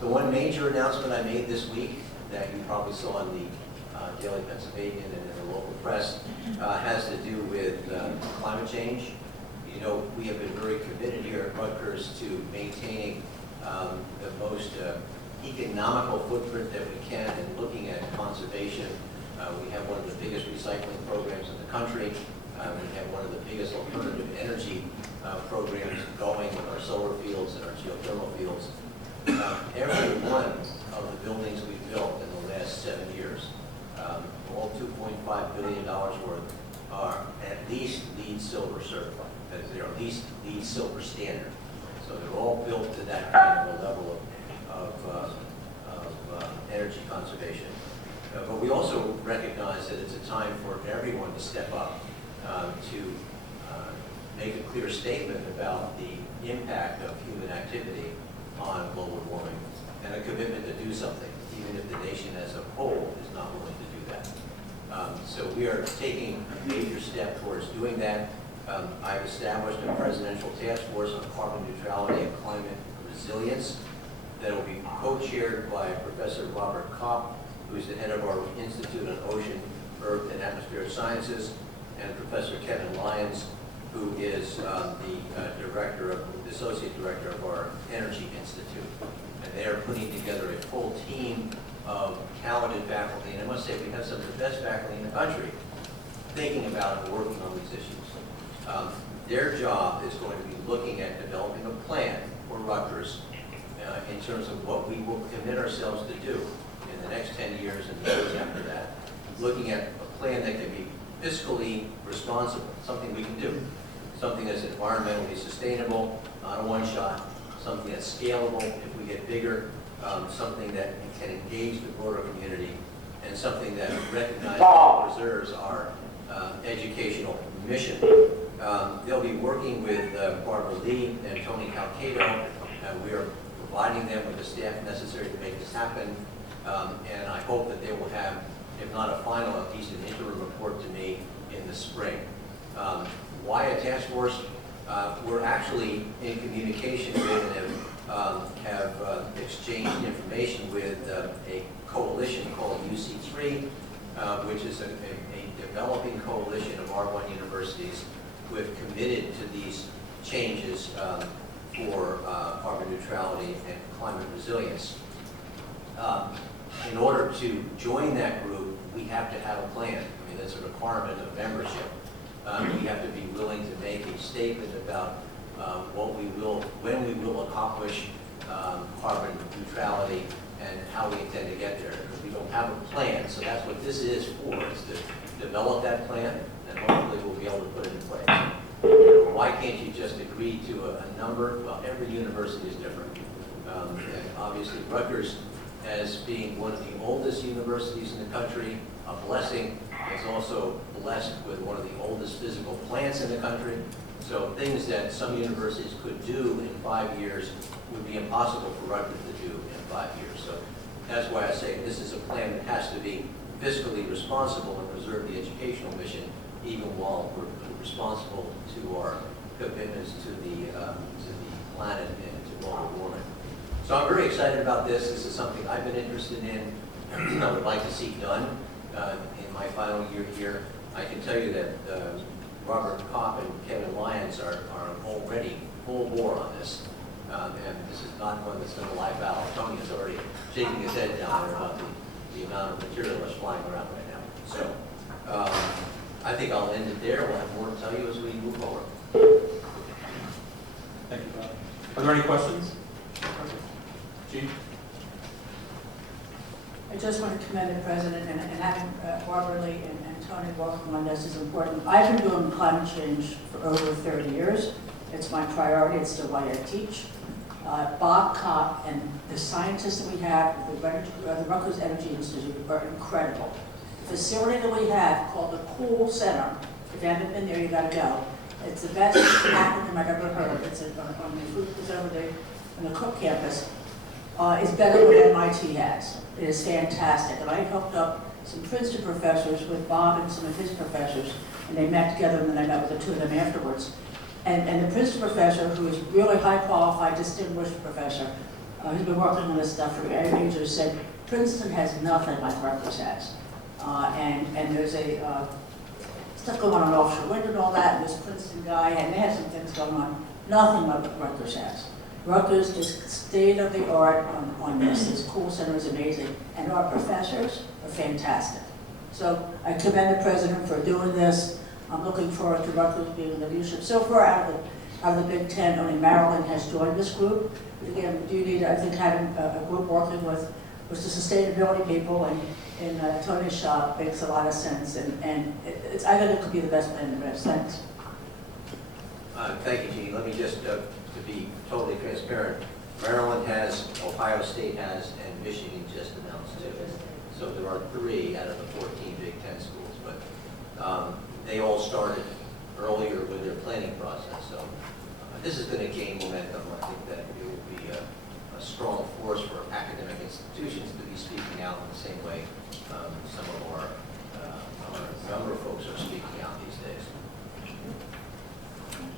The one major announcement I made this week that you probably saw in the Daily Pennsylvanian and in the local press has to do with climate change. You know, we have been very committed here at Rutgers to maintaining the most economical footprint that we can and looking at conservation. We have one of the biggest recycling programs in the country. We have one of the biggest alternative energy programs going with our solar fields and our geothermal fields. Every one of the buildings we've built in the last 7 years, all $2.5 billion worth, are at least LEED Silver certified. They're at least LEED Silver standard. So they're all built to that kind of a level of energy conservation. But we also recognize that it's a time for everyone to step up to make a clear statement about the impact of human activity on global warming and a commitment to do something, even if the nation as a whole is not willing to do that. So we are taking a major step towards doing that. I've established a presidential task force on carbon neutrality and climate resilience that will be co-chaired by Professor Robert Kopp, who is the head of our Institute on Ocean, Earth, and Atmospheric Sciences, and Professor Kevin Lyons, who is the associate director of our Energy Institute. And they are putting together a full team of talented faculty, and I must say we have some of the best faculty in the country thinking about and working on these issues. Their job is going to be looking at developing a plan for Rutgers in terms of what we will commit ourselves to do in the next 10 years and the years after that. Looking at a plan that can be fiscally responsible, something we can do, something that's environmentally sustainable, not a one-shot, something that's scalable if we get bigger, something that can engage the broader community, and something that recognizes and preserves our educational mission. They'll be working with Barbara Lee and Tony Calcato, and we are providing them with the staff necessary to make this happen. And I hope that they will have, if not a final, at least an interim report to me in the spring. Why a task force? We're actually in communication with and have exchanged information with a coalition called UC3, which is a developing coalition of R1 universities who have committed to these changes for carbon neutrality and climate resilience. In order to join that group, we have to have a plan. I mean, that's a requirement of membership. We have to be willing to make a statement about what we will, when we will accomplish carbon neutrality and how we intend to get there. Because we don't have a plan, so that's what this is for, is to develop that plan, and hopefully we'll be able to put it in place. Why can't you just agree to a number? Well, every university is different. And obviously Rutgers, as being one of the oldest universities in the country, a blessing, is also blessed with one of the oldest physical plants in the country. So things that some universities could do in 5 years would be impossible for Rutgers to do in 5 years. So that's why I say this is a plan that has to be fiscally responsible and preserve the educational mission, even while we're responsible to our commitments to the planet and to global warming. So I'm very excited about this. This is something I've been interested in. I would like to see done in my final year here. I can tell you that Robert Kopp and Kevin Lyons are already full bore on this. And this is not one that's going to lie foul. Tony is already shaking his head down there about the amount of material that's flying around right now. So I think I'll end it there. We'll have more to tell you as we move forward. Thank you, Bob. Are there any questions? Jean? I just want to commend the President and having Barbara Lee and Tony welcome on this is important. I've been doing climate change for over 30 years. It's my priority. It's still why I teach. Bob Kopp and the scientists that we have at the Rutgers Energy Institute are incredible. The facility that we have called the Cool Center, if you haven't been there, you got to go. It's the best acronym I've ever heard. It's on the food is over there on the Cook campus. Is better than what MIT has. It is fantastic. And I hooked up some Princeton professors with Bob and some of his professors, and they met together, and then I met with the two of them afterwards. And the Princeton professor, who is really high qualified, distinguished professor, He's been working on this stuff for ages, said Princeton has nothing like Rutgers has. And there's a stuff going on offshore wind and all that, and this Princeton guy, and they have some things going on, nothing like what Rutgers has. Rutgers is state of the art on this. This cool center is amazing, and our professors are fantastic. So I commend the president for doing this. I'm looking forward to Rutgers being in the leadership. So far, out of the Big Ten, only Maryland has joined this group. But again, we do need, I think, having a group working with the sustainability people and Tony's shop makes a lot of sense. And it's, I think it could be the best plan in the best sense. Thank you, Jeannie. Let me just, to be totally transparent, Maryland has, Ohio State has, and Michigan just announced too. So there are 3 out of the 14 Big Ten schools, but they all started earlier with their planning process. So this is going to gain momentum. I think that it will be a strong force for academic institutions to be speaking out in the same way some of